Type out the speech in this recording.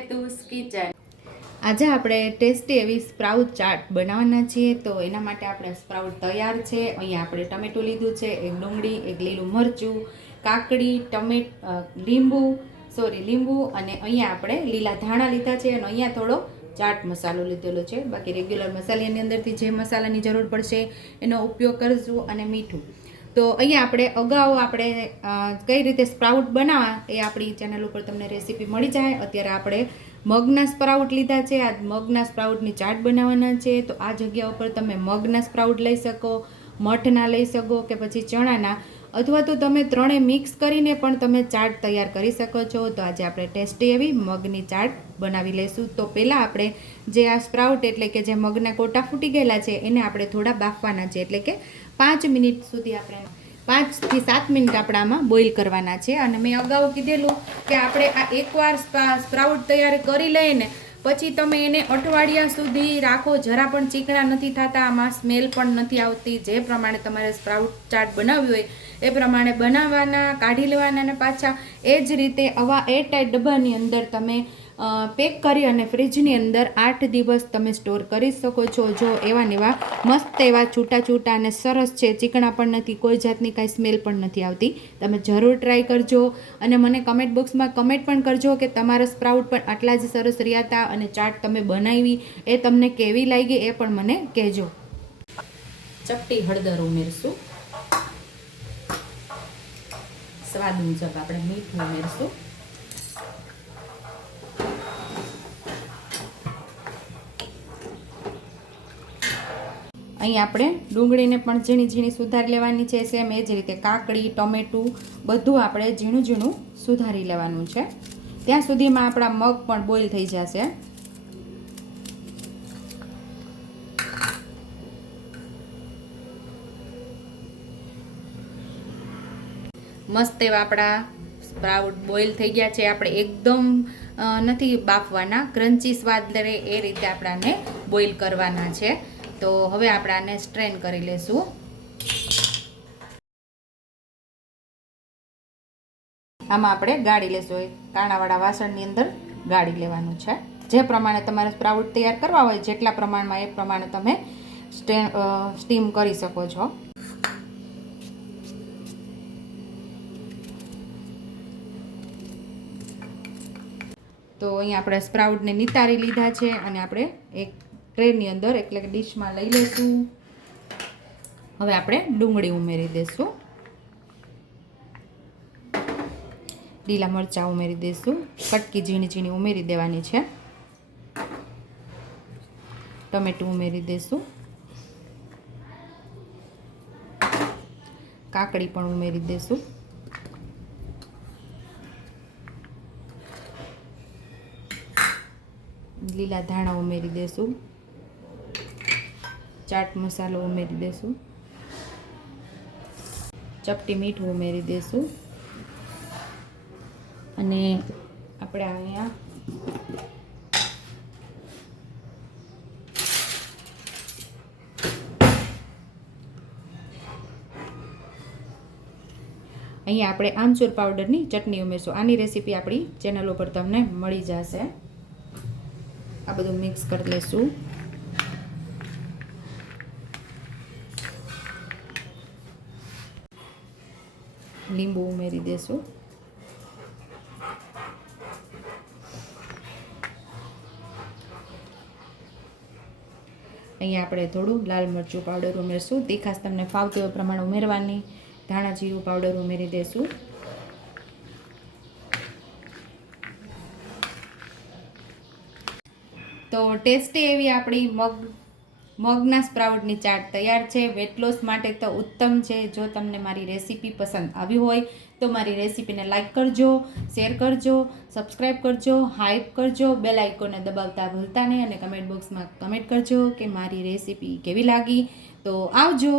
હેતુસ kitchen. આજે આપણે tasty એવી સ્પ્રાઉટ ચાટ બનાવવાના છીએ। તો એના માટે આપણે સ્પ્રાઉટ તૈયાર છે। અહીંયા આપણે ટમેટું લીધું છે, એક ડુંગળી, એક લીલું મરચું, કાકડી, લીંબુ અને અહીંયા આપણે લીલા ધાણા લીધા છે અને અહીંયા થોડો ચાટ મસાલો લીધેલો છે। બાકી રેગ્યુલર મસાલાની અંદરથી જે મસાલાની જરૂર પડશે એનો ઉપયોગ કરશું અને મીઠું। તો અહીંયા આપણે અગાઉ કઈ રીતે સ્પ્રાઉટ બનાવવા એ આપણી ચેનલ ઉપર તમને રેસીપી મળી જાય। અત્યારે આપણે મગના સ્પ્રાઉટ લીધા છે। આ મગના સ્પ્રાઉટની ચાટ બનાવવાના છે। તો આ જગ્યા ઉપર તમે મગના સ્પ્રાઉટ લઈ શકો, મઠના લઈ શકો કે પછી ચણાના, અથવા તો તમે ત્રણેય મિક્સ કરીને પણ તમે ચાટ તૈયાર કરી શકો છો। તો આજે આપણે ટેસ્ટી એવી મગની ચાટ બનાવી લઈશું। તો પહેલાં આપણે જે આ સ્પ્રાઉટ એટલે કે જે મગના કોટા ફૂટી ગયેલા છે એને આપણે થોડા બાફવાના છે, એટલે કે 5 મિનિટ સુધી આપણે 5 થી 7 મિનિટ આપણામાં બોઇલ કરવાના છે। અને મેં અગાઉ કીધેલું કે આપણે આ એકવાર સ્પ્રાઉટ તૈયાર કરી લઈએ ને પછી તમે એને અઠવાડિયા સુધી રાખો, જરા પણ ચીકણા નથી થતા, આમાં સ્મેલ પણ નથી આવતી। જે પ્રમાણે તમારે સ્પ્રાઉટ ચાટ બનાવવી હોય એ પ્રમાણે બનાવવાના, કાઢી લેવાના અને પાછા એ જ રીતે આવા એરટાઈટ ડબ્બાની અંદર તમે પેક કરી અને ફ્રીજની અંદર 8 દિવસ તમે સ્ટોર કરી શકો છો। જો એવા ને એવા મસ્ત એવા છૂટા છૂટા અને સરસ છે, ચીકણા પણ નથી, કોઈ જાતની કાંઈ સ્મેલ પણ નથી આવતી। તમે જરૂર ટ્રાય કરજો અને મને કમેન્ટ બોક્સમાં કમેન્ટ પણ કરજો કે તમારા સ્પ્રાઉટ પણ આટલા જ સરસ રહ્યા હતા અને ચાટ તમે બનાવી એ તમને કેવી લાગી એ પણ મને કહેજો। ચપટી હળદર ઉમેરશું, સ્વાદ મુજબ આપણે મીઠું ઉમેરશું, અહીં આપણે ડુંગળીને પણ ઝીણી ઝીણી સુધારી લેવાની છે। સેમ એ જ રીતે કાકડી, ટમેટું બધું આપણે ઝીણું ઝીણું સુધારી લેવાનું છે। ત્યાં સુધીમાં આપણા મગ પણ બોઇલ થઈ જશે। મસ્ત એવા આપણા સ્પ્રાઉટ બોઇલ થઈ ગયા છે। આપણે એકદમ નથી બાફવાના, ક્રન્ચી સ્વાદ રહે એ રીતે આપણાને બોઇલ કરવાના છે। તો હવે આપણે આને સ્ટ્રેન કરી લેશું। આમાં આપણે ગાળી લેશું, કાણાવાળા વાસણની અંદર ગાળી લેવાનું છે। જે પ્રમાણે તમારે સ્પ્રાઉટ તૈયાર કરવા હોય જેટલા પ્રમાણમાં એ પ્રમાણે તમે સ્ટીમ કરી શકો છો। તો અહીંયા આપણે સ્પ્રાઉટને નિતારી લીધા છે અને આપણે એક ટ્રેની અંદર એટલે કે ડીશમાં લઈ લઈશું। હવે આપણે ડુંગળી ઉમેરી દઈશું, લીલા મરચાં ઉમેરી દઈશું, કટકી ઝીણી ઝીણી ઉમેરી દેવાની છે, ટમેટું ઉમેરી દઈશું, કાકડી પણ ઉમેરી દઈશું, લીલા ધાણા ઉમેરી દઈશું, ચાટ મસાલો ઉમેરી દઈશું, ચપટી મીઠું ઉમેરી દઈશું અને આપણે અહીંયા આપણે આમચૂર પાવડરની ચટણી ઉમેરશું। આની રેસીપી આપણી ચેનલ ઉપર તમને મળી જશે। આ બધું મિક્સ કરી લેશું। લીંબુ ઉમેરી દેશું, અહીંયા આપણે થોડું લાલ મરચું પાવડર ઉમેરશું, તીખાશ તમને ફાવતું એ પ્રમાણે ઉમેરવાની, ધાણા જીરું પાવડર ઉમેરી દેશું। તો ટેસ્ટી એવી આપણી મગના સ્પ્રાઉટની ચાટ તૈયાર છે। વેટ લોસ માટે તો ઉત્તમ છે। જો તમને મારી રેસીપી પસંદ આવી હોય તો મારી રેસીપીને લાઈક કરજો, શેર કરજો, સબસ્ક્રાઈબ કરજો, હાઈપ કરજો, બેલ આઇકોનને દબાવતા ભૂલતા નહીં અને કમેન્ટ બોક્સમાં કમેન્ટ કરજો કે મારી રેસીપી કેવી લાગી। તો આવજો।